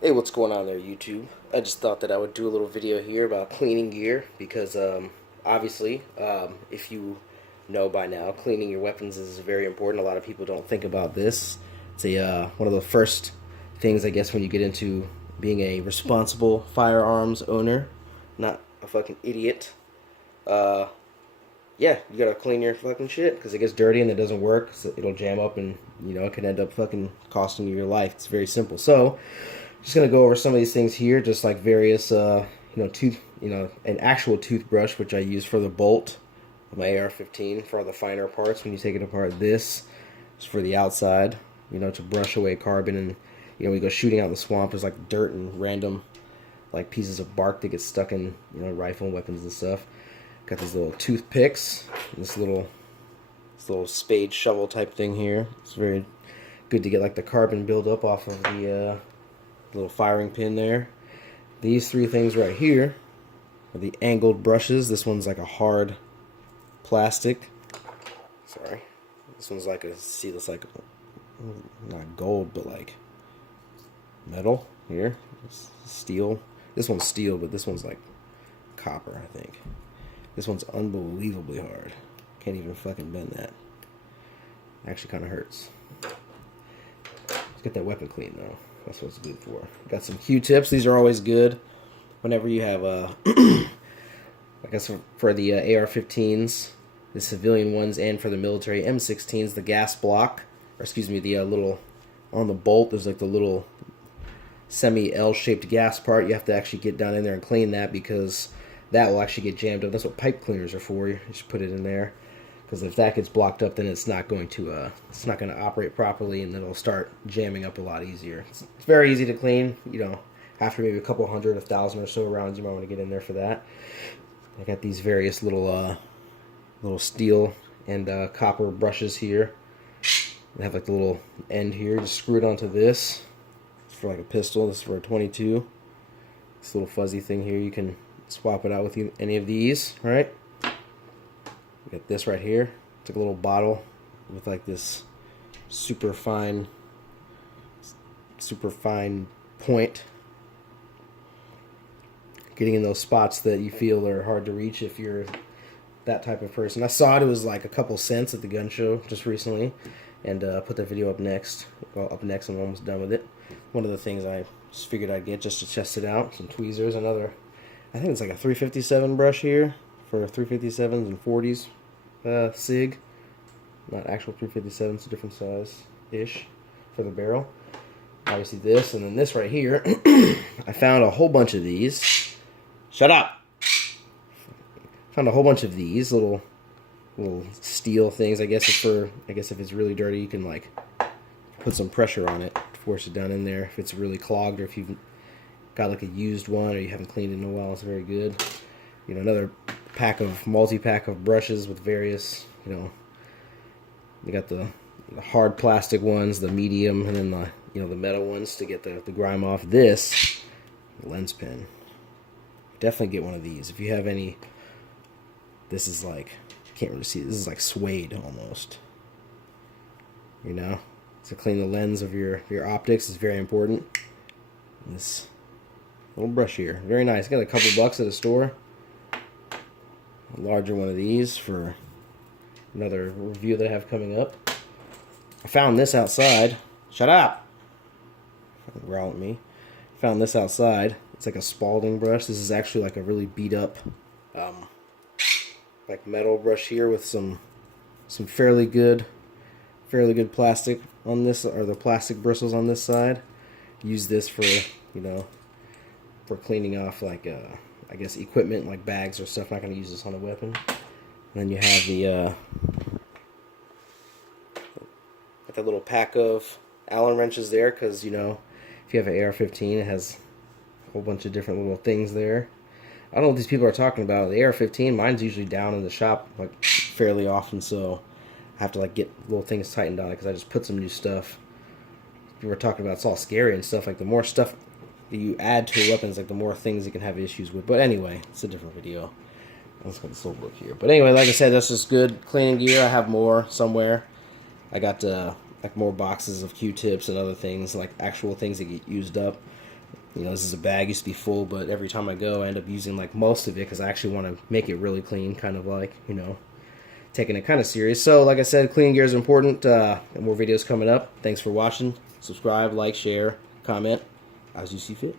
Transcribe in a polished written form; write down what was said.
Hey, what's going on there, YouTube? I just thought that I would do a little video here about cleaning gear because obviously, if you know by now, cleaning your weapons is very important. A lot of people don't think about this. It's one of the first things, I guess, when you get into being a responsible firearms owner, not a fucking idiot. Uh, yeah, you gotta clean your fucking shit because it gets dirty and it doesn't work. So it'll jam up and it can end up fucking costing you your life. It's very simple. So, just gonna go over some of these things here, just like various an actual toothbrush which I use for the bolt of my AR-15 for all the finer parts when you take it apart. This is for the outside, to brush away carbon and when you go shooting out in the swamp, there's like dirt and random like pieces of bark that get stuck in rifle weapons and stuff. Got these little toothpicks, this little spade shovel type thing here. It's very good to get like the carbon buildup off of the little firing pin there. These three things right here are the angled brushes. This one's like a hard plastic. Sorry. This one's like this like not gold, but like metal here. It's steel. This one's steel, but this one's like copper, I think. This one's unbelievably hard. Can't even fucking bend that. Actually kind of hurts. Let's get that weapon clean though. That's what it's good for. Got some Q-tips. These are always good whenever you have I guess for the AR-15s, the civilian ones, and for the military M16s, the gas block, or excuse me, the little on the bolt. There's like the little semi-L-shaped gas part. You have to actually get down in there and clean that because that will actually get jammed up. That's what pipe cleaners are for. You just put it in there. Because if that gets blocked up, then it's not going to operate properly, and then it'll start jamming up a lot easier. It's very easy to clean. After maybe a couple hundred, 1,000 or so rounds, you might want to get in there for that. I got these various little steel and copper brushes here. They have like the little end here. Just screw it onto this. It's for like a pistol. This is for a 22. This little fuzzy thing here, you can swap it out with any of these. All right. We got this right here. It's like a little bottle with like this super fine point. Getting in those spots that you feel are hard to reach if you're that type of person. I saw it was like a couple cents at the gun show just recently, and put that video up next. Well, up next, I'm almost done with it. One of the things I just figured I'd get just to test it out. Some tweezers, another, I think it's like a 357 brush here for 357s and 40s. SIG, not actual 357, it's a different size-ish for the barrel. Obviously this, and then this right here. I found a whole bunch of these. Shut up! Found a whole bunch of these little steel things. I guess if it's really dirty, you can like put some pressure on it, force it down in there. If it's really clogged, or if you've got like a used one, or you haven't cleaned it in a while, it's very good. Another multi-pack of brushes with various, you got the hard plastic ones, the medium, and then the metal ones to get the grime off. This lens pen, definitely get one of these if you have any. This is like, can't really see, this is like suede almost, to clean the lens of your optics is very important. This little brush here, very nice. Got a couple bucks at a store. A larger one of these for another review that I have coming up. I found this outside. Shut up! Growl at me. Found this outside. It's like a Spalding brush. This is actually like a really beat up, like metal brush here with some fairly good plastic on this, or the plastic bristles on this side. Use this for for cleaning off like I guess equipment like bags or stuff. Not going to use this on a weapon. And then you have the that little pack of Allen wrenches there, because if you have an AR-15, it has a whole bunch of different little things there. I don't know what these people are talking about. The AR-15, mine's usually down in the shop like fairly often, so I have to like get little things tightened on it because I just put some new stuff. People are talking about it's all scary and stuff. Like the more stuff that you add to a weapon, like the more things you can have issues with. But anyway, it's a different video. Let's get this little book here. But anyway, like I said, that's just good cleaning gear. I have more somewhere. I got like more boxes of Q-tips and other things, like actual things that get used up. You know, this is a bag, used to be full, but every time I go, I end up using like most of it because I actually want to make it really clean, kind of like, you know, taking it kind of serious. So, like I said, cleaning gear is important. More videos coming up. Thanks for watching. Subscribe, like, share, comment, as you see fit.